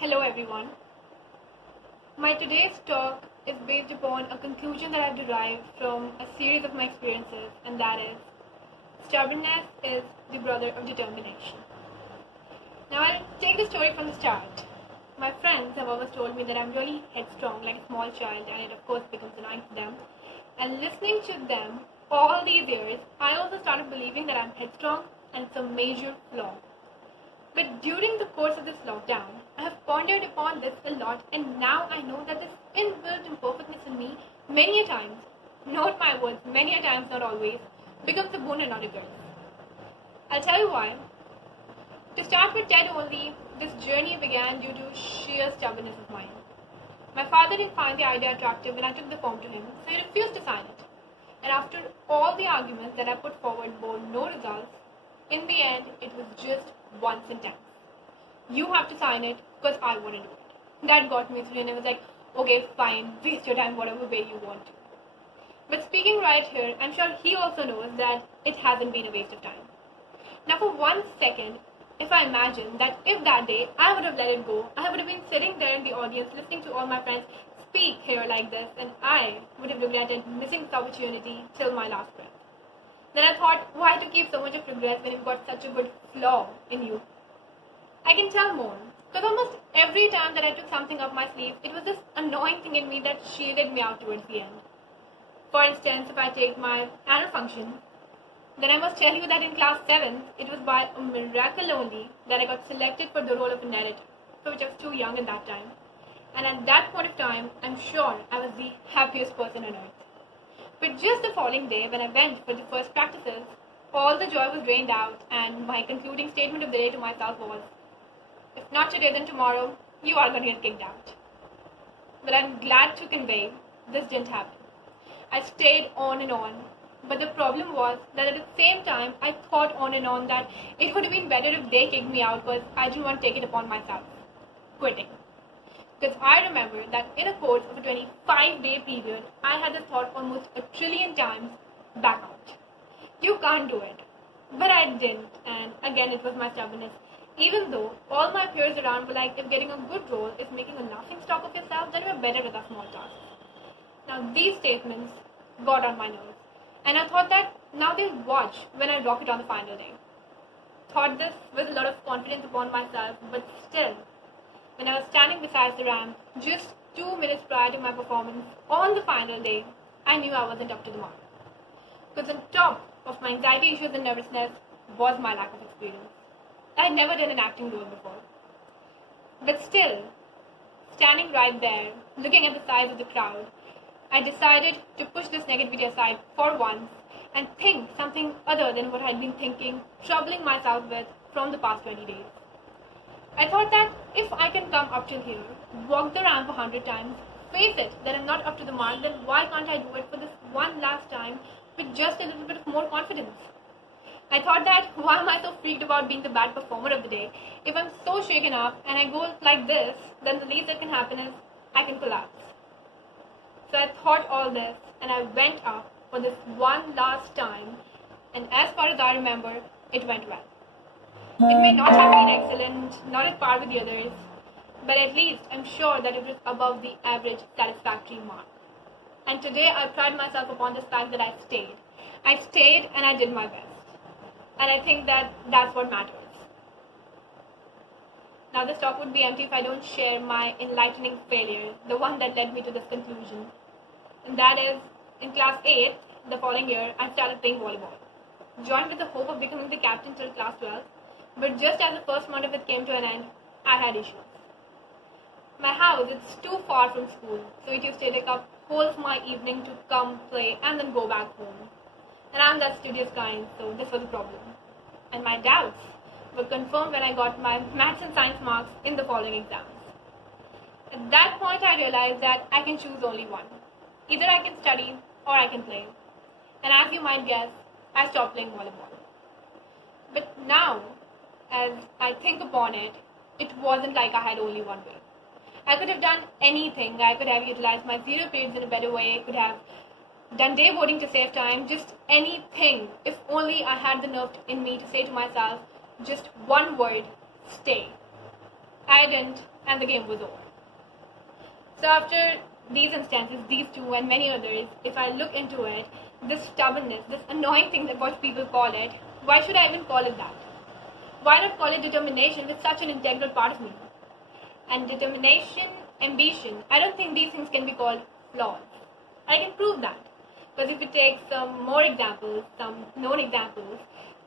Hello everyone. My today's talk is based upon a conclusion that I've derived from a series of my experiences, and that is stubbornness is the brother of determination. Now I'll take the story from the start. My friends have always told me that I'm really headstrong, like a small child, and it of course becomes annoying to them. And listening to them all these years, I also started believing that I'm headstrong and it's a major flaw. But during the course of this lockdown, I have pondered upon this a lot, and now I know that this inbuilt imperfectness in me, many a times, note my words, many a times, not always, becomes a boon and not a curse. I'll tell you why. To start with Ted only, this journey began due to sheer stubbornness of mine. My father didn't find the idea attractive when I took the form to him, so he refused to sign it. And after all the arguments that I put forward bore no results, in the end, it was just one sentence. You have to sign it because I want to do it. That got me through, and I was like, okay, fine, waste your time whatever way you want to. But speaking right here, I'm sure he also knows that it hasn't been a waste of time. Now, for 1 second, if I imagine that if that day I would have let it go, I would have been sitting there in the audience listening to all my friends speak here like this, and I would have regretted missing this opportunity till my last breath. Then I thought, why to keep so much of regret when you've got such a good flaw in you? I can tell more, because almost every time that I took something up my sleeve, it was this annoying thing in me that shielded me out towards the end. For instance, if I take my annual function, then I must tell you that in class 7th, it was by a miracle only that I got selected for the role of a narrator, for which I was too young at that time. And at that point of time, I'm sure I was the happiest person on earth. But just the following day, when I went for the first practices, all the joy was drained out, and my concluding statement of the day to myself was, if not today, then tomorrow, you are going to get kicked out. But I'm glad to convey, this didn't happen. I stayed on and on, but the problem was that at the same time, I thought on and on that it would have been better if they kicked me out because I didn't want to take it upon myself. Quitting. Because I remember that in a course of a 25-day period, I had this thought almost a trillion times, back out. You can't do it. But I didn't, and again it was my stubbornness. Even though all my peers around were like, if getting a good role is making a laughing stock of yourself, then you're better with our small tasks. Now these statements got on my nerves, and I thought that now they'll watch when I rock it on the final day. Thought this with a lot of confidence upon myself, but still, when I was standing beside the ramp, just 2 minutes prior to my performance on the final day, I knew I wasn't up to the mark. Because on top of my anxiety issues and nervousness was my lack of experience. I had never done an acting role before. But still, standing right there, looking at the size of the crowd, I decided to push this negativity aside for once and think something other than what I'd been thinking, troubling myself with from the past 20 days. I thought that if I can come up till here, walk the ramp 100 times, face it that I'm not up to the mark, then why can't I do it for this one last time with just a little bit of more confidence? I thought that why am I so freaked about being the bad performer of the day? If I'm so shaken up and I go like this, then the least that can happen is I can collapse. So I thought all this and I went up for this one last time, and as far as I remember, it went well. It may not have been excellent, not at par with the others, but at least I'm sure that it was above the average satisfactory mark. And today I pride myself upon this fact that I stayed. I stayed and I did my best. And I think that that's what matters. Now this talk would be empty if I don't share my enlightening failure, the one that led me to this conclusion. And that is, in class 8, the following year, I started playing volleyball. Joined with the hope of becoming the captain till class 12. But just as the first month of it came to an end, I had issues. My house is too far from school, so it used to take up whole of my evening to come play and then go back home. And I'm that studious kind, so this was a problem. And my doubts were confirmed when I got my maths and science marks in the following exams. At that point, I realized that I can choose only one. Either I can study or I can play. And as you might guess, I stopped playing volleyball. But now, as I think upon it, it wasn't like I had only one way. I could have done anything. I could have utilized my zero periods in a better way. I could have done day boarding to save time, just anything. If only I had the nerve in me to say to myself just one word, stay. I didn't, and the game was over. So after these instances, these two and many others, if I look into it, this stubbornness, this annoying thing that what people call it, why should I even call it that? Why not call it determination with such an integral part of me? And determination, ambition, I don't think these things can be called flaws. I can prove that. Because if we take some more examples, some known examples,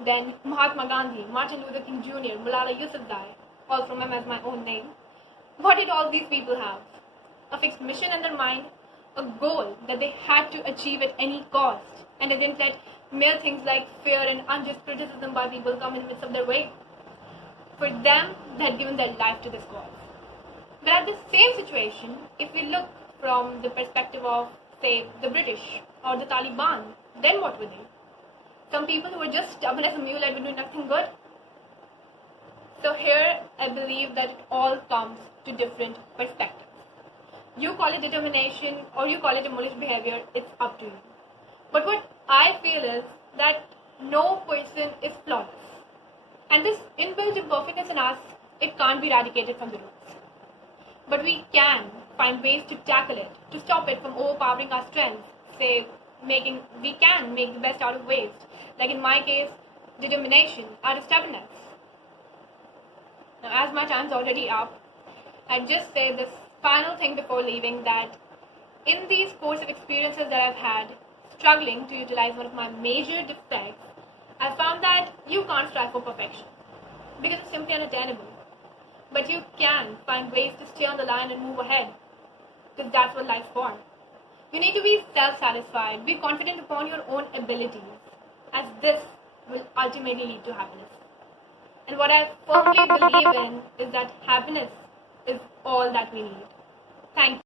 then Mahatma Gandhi, Martin Luther King Jr., Malala Yousafzai, all from them as my own name, what did all these people have? A fixed mission in their mind, a goal that they had to achieve at any cost, and they didn't let mere things like fear and unjust criticism by people come in the midst of their way. For them, they had given their life to this cause. But at the same situation, if we look from the perspective of, say, the British or the Taliban, then what were they? Some people who were just stubborn as a mule and were doing nothing good. So here, I believe that it all comes to different perspectives. You call it determination or you call it a malicious behavior, it's up to you. But what I feel is that no person is flawless. And this inbuilt imperfectness in us, it can't be eradicated from the roots. But we can find ways to tackle it, to stop it from overpowering our strengths. Say, we can make the best out of waste. Like in my case, determination out of stubbornness. Now, as my time's already up, I'd just say this final thing before leaving, that in these course of experiences that I've had, struggling to utilize one of my major defects, I found that you can't strive for perfection because it's simply unattainable. But you can find ways to stay on the line and move ahead, because that's what life's for. You need to be self-satisfied, be confident upon your own abilities, as this will ultimately lead to happiness. And what I firmly believe in is that happiness is all that we need. Thank you.